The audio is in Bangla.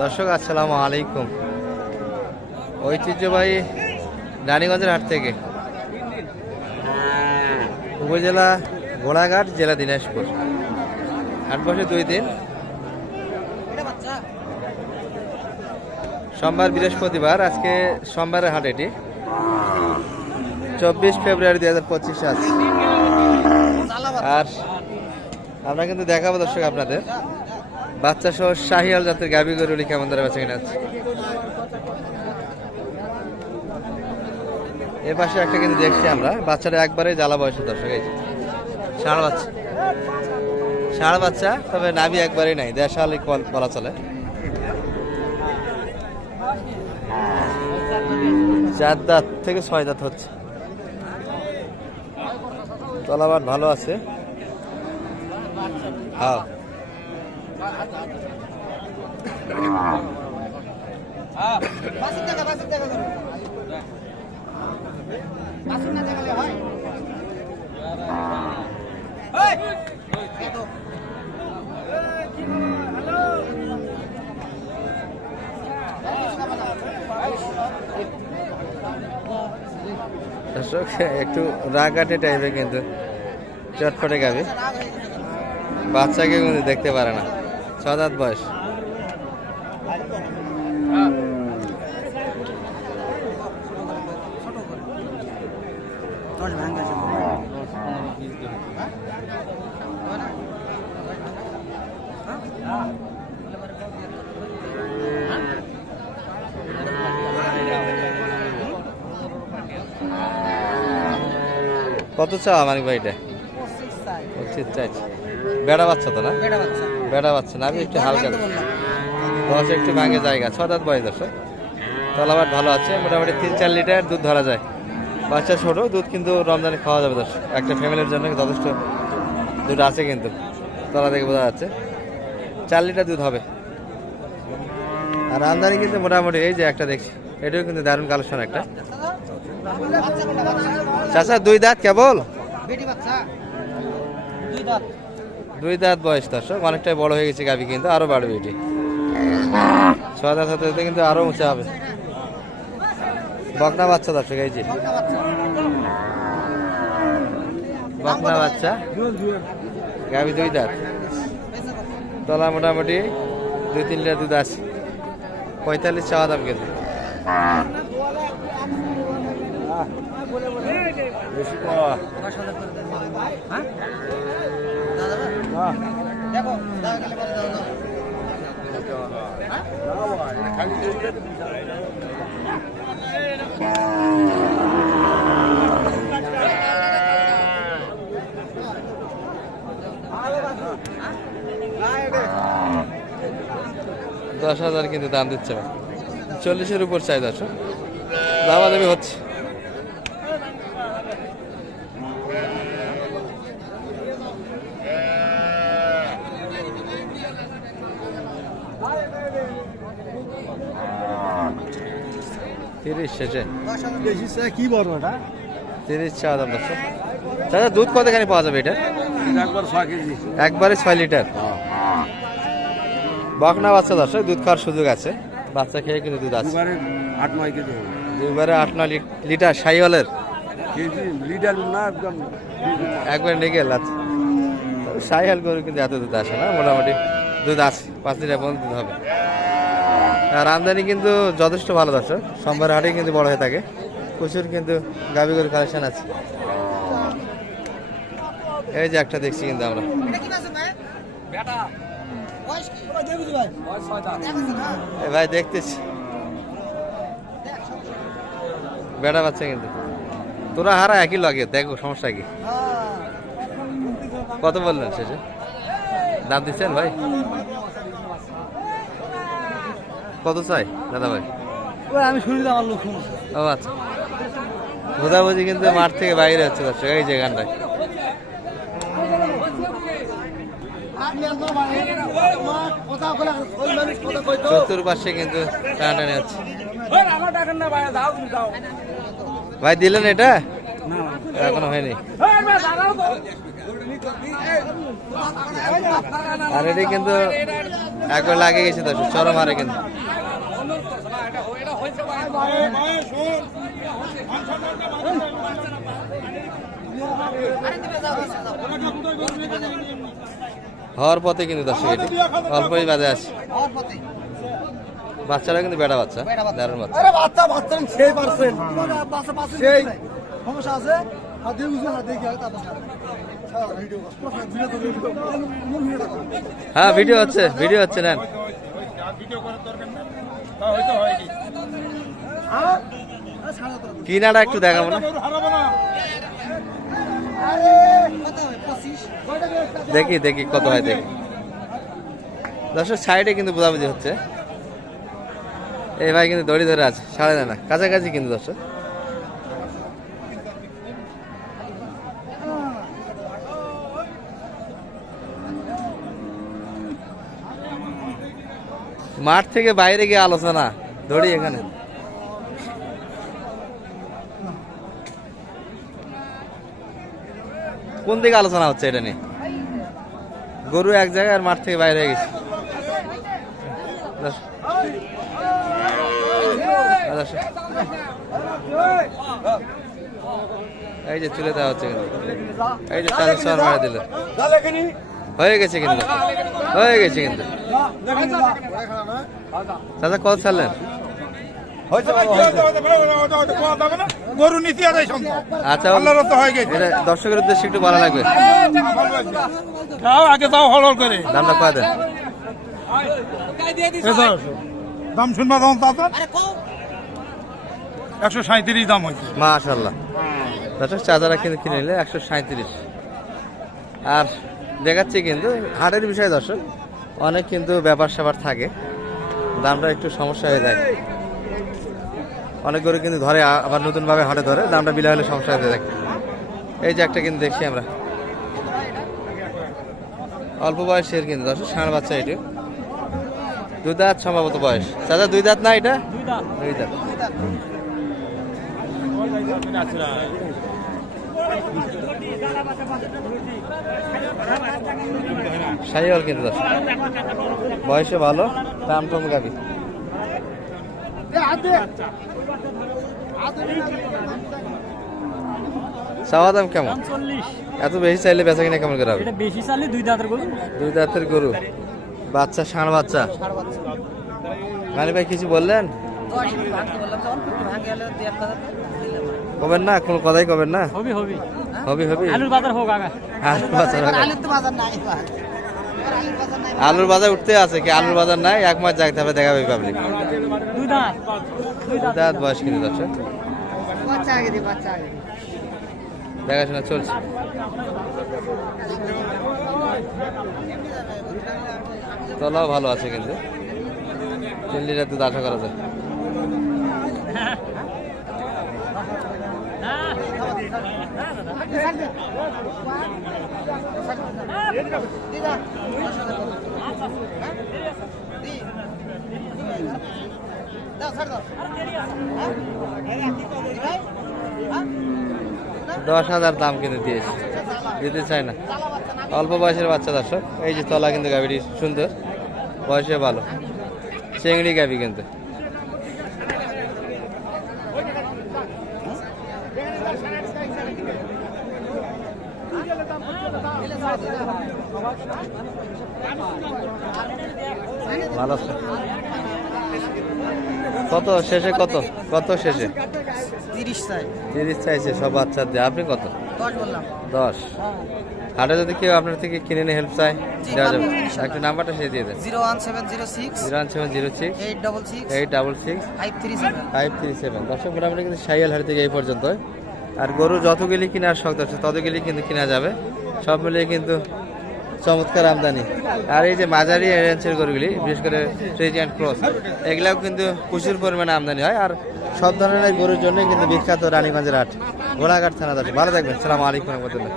দর্শক, আসসালামু আলাইকুম। ঐতিহ্যবাহী রানীগঞ্জের হাট থেকে উপজেলা ঘোড়াঘাট জেলা দিনাজপুর। হাট বসে দুই দিন। সোমবার বৃহস্পতিবার, আজকে সোমবারের হাট এটি। চব্বিশ ফেব্রুয়ারি দুই হাজার পঁচিশ আর আমরা কিন্তু দেখাবো দর্শক আপনাদের। বাচ্চা সহ শাহিয়াল জাতের গাভি গরুলি কেমন ধরে বেঁচে কিনা আছে? এ পাশে একটা কিন্তু দেখছি আমরা, বাচ্চাটা একবারে জ্বালা বয়সে দর্শক, এই। ষাঁড় বাচ্চা। ষাঁড় বাচ্চা, তবে নাভি একবারেই নাই, দেশালি বলা চলে। চার দাঁত থেকে ছয় দাঁত হচ্ছে। তলাবার ভালো আছে। হ্যাঁ। দর্শক একটু রাগাটে টাইপের কিন্তু চটপটে গাবে। বাচ্চাকে কিন্তু দেখতে পারে না। দাঁত বয়স। কত চাওয়া মানিক ভাইটা পঁচিশ চাইছে বেড়া বাচ্চা তো না? বেড়া বাচ্চা। না, আমি একটু হালকা দশ একটু ভাঙে জায়গা, ছ দাঁত বয়স দশ তলাবার ভালো আছে, মোটামুটি তিন চার লিটার দুধ ধরা যায়। বাচ্চা ছোটো, দুধ কিন্তু রমজানে খাওয়া যাবে দশ একটা ফ্যামিলির জন্য যথেষ্ট দুধ আছে কিন্তু, তলা থেকে বোঝা যাচ্ছে। চার লিটার দুধ হবে। আর আমদানি কিন্তু মোটামুটি এই যে একটা দেখছি, এটাও কিন্তু দারুণ কালেকশন একটা। চাচা, দুই দাঁত কেবল? দুই দাঁত বয়স দর্শক, অনেকটাই বড় হয়ে গেছে গাভি কিন্তু, আরও বাড়বে এটি। ছ দাঁত হতে কিন্তু আরও উঁচা হবে। বকনা বাচ্চা দর্শক, এই যে। বকনা বাচ্চা, গাভি দুই দাঁত। তলা মোটামুটি দুই তিন লিটার দুধ আছে। পঁয়তাল্লিশ চাওয়া দাম কিন্তু। দশ হাজার কিন্তু দাম দিচ্ছে চল্লিশের উপর চাই দশ দামাদামি হচ্ছে। তিরিশ শেষে কি তিরিশ দাম দশ দাদা দুধ কতখানি পাওয়া যাবে এটা? একবার ছয় লিটার? বকনা বাচ্চা দর্শক দুধ খাওয়ার সুযোগ আছে। বাচ্চা খেয়ে কিন্তু দুধ আছে। দুবারে আট নয় কেজি হবে। আট নয় লিটার সাইওয়ালের? লিটার না একদম একবার নিগেল আছে সাইহাল গরু কিন্তু এত দুধ আসে না মোটামুটি দুধ আছে পাঁচ লিটার পর্যন্ত দুধ হবে। আর আমদানি কিন্তু যথেষ্ট ভালো দর্শক। সোমবার হাটে কিন্তু বড় হয়ে থাকে। প্রচুর কিন্তু গাভি গরু কালেকশন আছে। এই যে একটা দেখছি কিন্তু আমরা। এ ভাই দেখতেছি। বেড়া বাচ্চা কিন্তু। তোরা হারা একই লাগে দেখো সমস্যা কি। কত বললেন শেষে? দাম দিচ্ছেন ভাই? কত চাই দাদা ভাই আমি শুনি আমার লোক ও আচ্ছা। বোঝাবুঝি কিন্তু মাঠ থেকে বাইরে হচ্ছে দর্শক এই যে গানটায়। চতুর্পাশে কিন্তু টানাটানি হচ্ছে। ভাই দিলেন এটা? এখনও হয়নি। আর এটি কিন্তু একবার লাগিয়ে গেছে দর্শক চরম মারে কিন্তু। হওয়ার পথে কিন্তু দর্শক এটি। অল্পই বাজে আছে। বাচ্চারা কিন্তু বেড়া বাচ্চা দারুণ বাচ্চা। বাচ্চা বাচ্চা সেই পার্সেন্ট। সেই। সমস্যা আছে। হাতে উজু হাতে কি হয় ভিডিও হচ্ছে ভিডিও হচ্ছে, নেন। কিনাটা একটু দেখাবো না? দেখি দেখি কত হয়, দেখি। দর্শক, সাইডে কিন্তু বোঝাবুঝি হচ্ছে। এই ভাই কিন্তু দড়ি ধরে আছে, সাড়ে না, কাছাকাছি কিন্তু দর্শক। মাঠ থেকে বাইরে গিয়ে আলোচনা, ধরি এখানে। কোন দিকে আলোচনা হচ্ছে এটা নিয়ে? গরু এক জায়গায় আর মাঠ থেকে বাইরে গেছে। এই যে তুলে দেওয়া হচ্ছে এই যে চার মারা দিল। হয়ে গেছে কিন্তু। হয়ে গেছে কিন্তু। দাদা কত ছাড়লেন? গরু নীতি আদায় সম্ভব আচ্ছা হয়ে দর্শকের উদ্দেশ্যে একটু বলা লাগবে। আগে তাও হল করে। দামটা কয় দেন? দাম শুনবা তখন তাতে একশো সাঁত্রিশ দাম হয়েছে। মাশাল্লাহ দর্শক চার্জারা কিন্তু কিনে নিলে একশো সাঁত্রিশ আর দেখাচ্ছি কিন্তু হাটের বিষয়ে দর্শক অনেক কিন্তু ব্যাপার স্যাপার থাকে দামটা একটু সমস্যা হয়ে যায়। অনেক গরু কিন্তু ধরে আবার নতুনভাবে হাটে ধরে দামটা বিলা হলে সমস্যা হয়ে থাকে এই যে একটা কিন্তু দেখছি আমরা। অল্প বয়সের কিন্তু দর্শক ষাঁড় বাচ্চা এটি। দুই দাঁত সম্ভবত বয়স। দাদা দুই দাঁত না এটা? দুই দাঁত। সাইওয়াল কিন্তু দশ বয়সে ভালো দাম টম গাবি। চাওয়া দাম কেমন? এত বেশি চাইলে বেচা কিনা কেমন করে হবে? বেশি চালে দুই দাঁতের গরু। দুই দাঁতের গরু। বাচ্চা ষাঁড় বাচ্চা? মানে ভাই কিছু বললেন? কবেন না? কোনো কথাই কবেন না? হবি হবি। হবি হবি? আলুর বাজার হোক আগা। আলুর বাজার হবে। আলুর তো বাজার নাই আলুর বাজার উঠতে আছে কি? আলুর বাজার নাই এক মাস যাইতে হবে দেখাবে পাবলিক দুই দাঁত। দুই দাঁত। দাঁত বয়স কিন্তু দর্শক। দেখাশোনা চলছে। তলাও ভালো আছে কিন্তু। তিন লিটার দুধ করা যায়। দশ হাজার দাম কিন্তু দিয়েছে। দিতে চায় না। অল্প বয়সের বাচ্চা দর্শক। এই যে তলা কিন্তু গাভিটি সুন্দর। বয়সে ভালো। চেংড়ি গাভি কিন্তু। ভালো কত? শেষে কত? কত শেষে? তিরিশ চাইছে সব বাচ্চার দিয়ে আপনি কত? দশ হাটে যদি কেউ আপনার থেকে কিনে নিয়ে হেল্প চায় জি, দেওয়া যাবে। একটা নাম্বারটা সে দিয়ে দেন। Zero one seven zero six zero one seven zero six eight double six eight double six five three seven. Five three seven. দর্শক মোটামুটি কিন্তু সাইয়াল হাট থেকে এই পর্যন্ত আর গরু যতগুলি কেনার শখ দর্শক ততগুলি কিন্তু কেনা যাবে। সব মিলিয়ে কিন্তু চমৎকার আমদানি। আর এই যে মাঝারি রেঞ্জের গরুগুলি, বিশেষ করে ফ্রিজিয়ান ক্রস এগুলাও কিন্তু প্রচুর পরিমাণে আমদানি হয়। আর সব ধরনের গরুর জন্যই কিন্তু বিখ্যাত রানীগঞ্জের হাট, গোলাঘাট থানা দাঁড়িয়ে ভালো থাকবেন। সালাম আলাইকুম রহমতুল্লাহ।